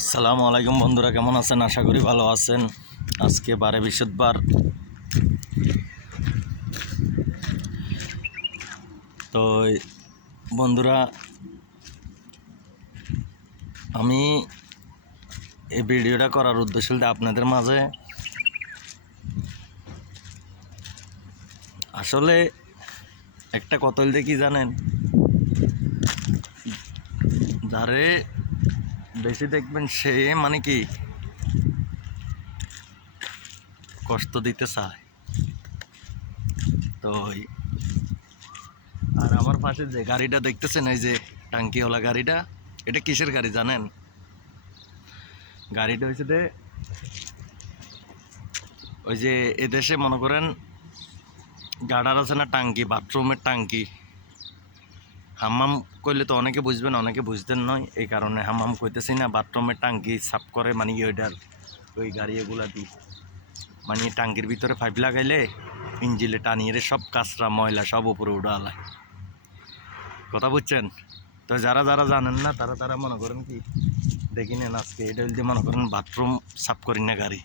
আসসালামু আলাইকুম বন্ধুরা, কেমন আছেন? আশা করি ভালো আছেন। আজকে বারে বৃহস্পতিবার। তো বন্ধুরা, আমি এই ভিডিওটা করার উদ্দেশ্য হল আপনাদের মাঝে আসলে একটা কথা হইলে কি জানেন, যারে বেশি দেখবেন সে মানে কি কষ্ট দিতে চায়। তো আর আমার পাশে যে গাড়িটা দেখতেছেন, এই যে টাঙ্কিওয়ালা গাড়িটা, এটা কিসের গাড়ি জানেন? গাড়িটা হয়েছে যে ওই যে এদেশে মনে করেন গাডার আছে না, টাঙ্কি, বাথরুমের টাঙ্কি। হাম্মাম করলে তো অনেকে বুঝবেন, অনেকে বুঝতেন নয়, এই কারণে হাম্মাম কইতেছি না। বাথরুমের টাঙ্কি সাফ করে মানে ওইটার ওই গাড়ি এগুলা দিই, মানে টাঙ্কির ভিতরে পাইপ লাগাইলে ইঞ্জিলে টানিয়ে সব কাঁচরা ময়লা সব উপরে উঠা আলায়। কথা বুঝছেন? তো যারা যারা জানেন না তারা তারা মনে করেন কি দেখি নেন, আজকে এটা হইতে মনে করেন বাথরুম সাফ করি না গাড়ি।